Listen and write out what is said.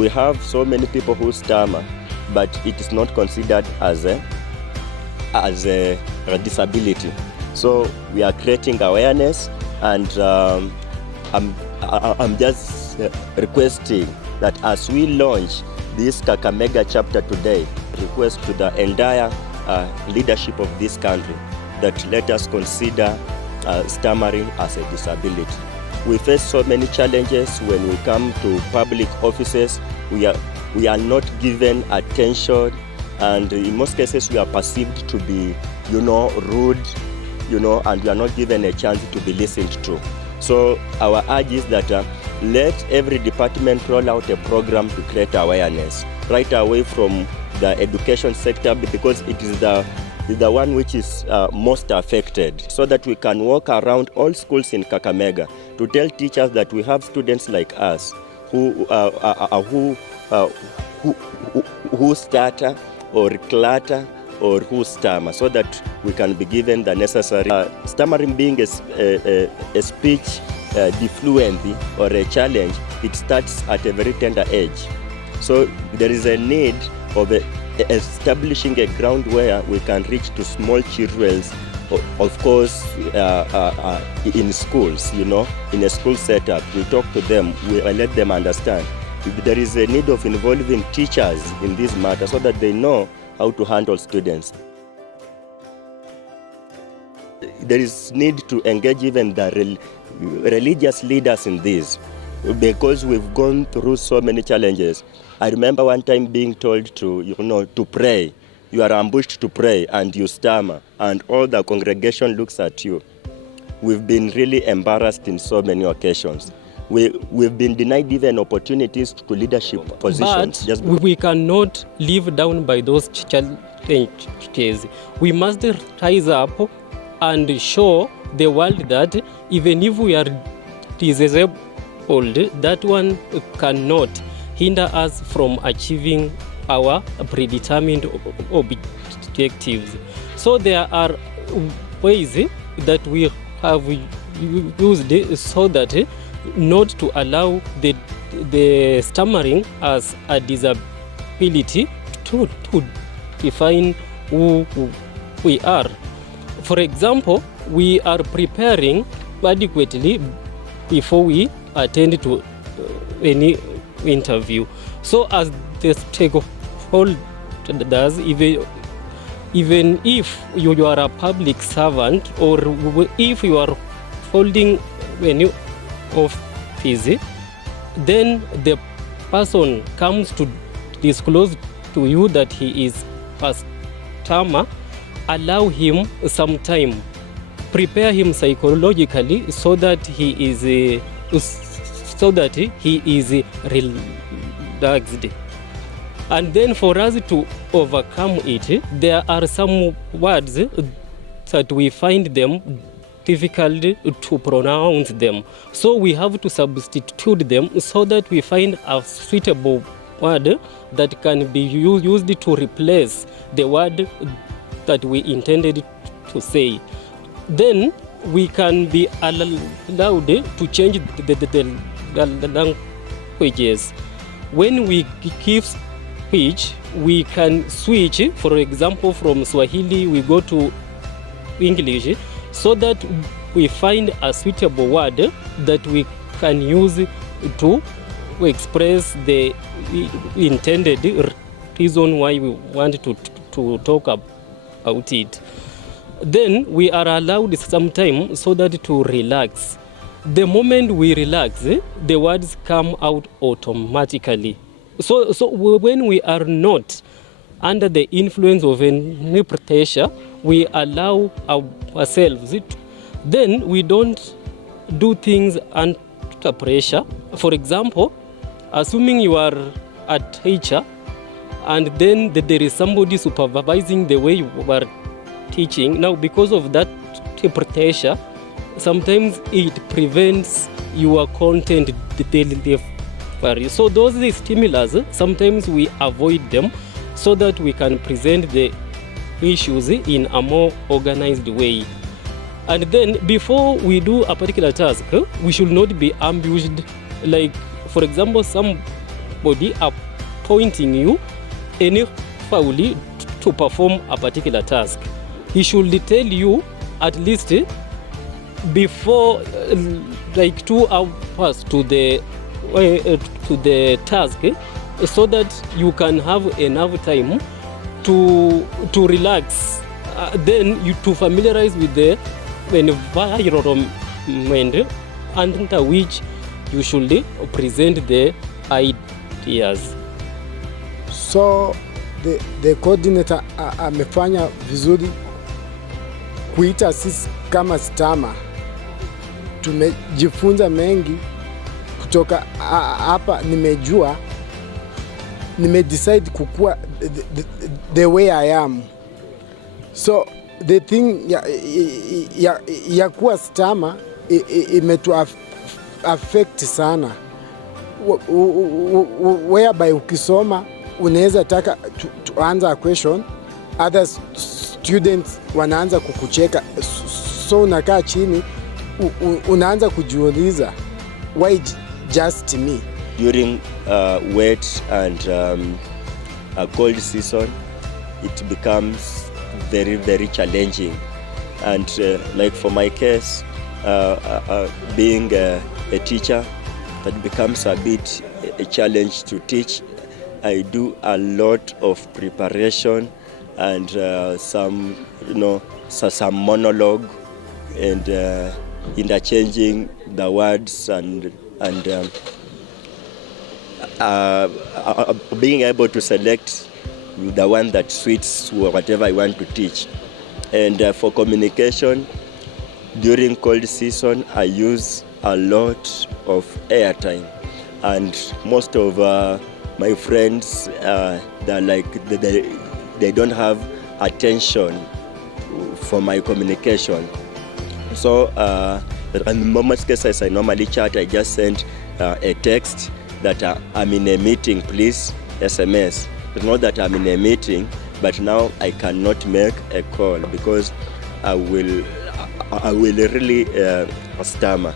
We have so many people who stammer, but it is not considered as a disability. So we are creating awareness, and I'm just requesting that as we launch this Kakamega chapter today, request to the entire leadership of this country that let us consider stammering as a disability. We face so many challenges when we come to public offices. We are not given attention, and in most cases we are perceived to be, rude, and we are not given a chance to be listened to. So our urge is that let every department roll out a program to create awareness right away from the education sector, because it is the one which is most affected, so that we can walk around all schools in Kakamega to tell teachers that we have students like us who stutter or clutter or who stammer, so that we can be given the necessary. Stammering being a speech defluency or a challenge, it starts at a very tender age. So there is a need of establishing a ground where we can reach to small children, of course, in schools, in a school setup. We talk to them, we let them understand. There is a need of involving teachers in this matter so that they know how to handle students. There is need to engage even the religious leaders in this, because we've gone through so many challenges. I remember one time being told to pray. You are ambushed to pray and you stammer, and all the congregation looks at you. We've been really embarrassed in so many occasions. We've been denied even opportunities to leadership positions. But we cannot live down by those challenges. We must rise up and show the world that even if we are disabled, that one cannot hinder us from achieving our predetermined objectives. So there are ways that we have used so that not to allow the stammering as a disability to define who we are. For example, we are preparing adequately before we attend to any interview. So as the stakeholder does, even if you are a public servant, or if you are holding any office, then the person comes to disclose to you that he is a stammer, allow him some time, prepare him psychologically so that he is relaxed. And then for us to overcome it, there are some words that we find them difficult to pronounce them. So we have to substitute them so that we find a suitable word that can be used to replace the word that we intended to say. Then we can be allowed to change the languages. When we give speech, we can switch, for example, from Swahili we go to English, so that we find a suitable word that we can use to express the intended reason why we want to talk about it. Then we are allowed some time so that to relax. The moment we relax, the words come out automatically. So when we are not under the influence of any pressure, we allow ourselves, then we don't do things under pressure. For example, assuming you are a teacher and then there is somebody supervising the way you are teaching. Now, because of that pressure, sometimes it prevents your content delivery. So those stimulus, sometimes we avoid them so that we can present the issues in a more organized way. And then before we do a particular task, we should not be ambushed. Like, for example, some anybody appointing you any fully to perform a particular task. He should tell you at least before like 2 hours to the task, so that you can have enough time to relax, then you to familiarize with the environment under which you should present the ideas. So the coordinator amefanya vizuri kuita sisi kama Stammer. Tumejifunza mengi kutoka hapa. Nimedecide kukua the way I am. So the thing ya kuwa Stammer imetu affect sana, whereby ukisoma unaweza taka to answer a question, other students wanaanza kukucheka, so unakaa chini unaanza kujiuliza why just me. During wet and a cold season, it becomes very, very challenging. And like for my case, being a teacher, that becomes a bit a challenge to teach. I do a lot of preparation and some monologue and interchanging the words and being able to select the one that suits whatever I want to teach. And for communication, during cold season, I use a lot of airtime, and most of my friends, they're like they don't have attention for my communication. So in most cases, I normally chat. I just send a text that I'm in a meeting, please SMS. It's not that I'm in a meeting, but now I cannot make a call because I will really stammer.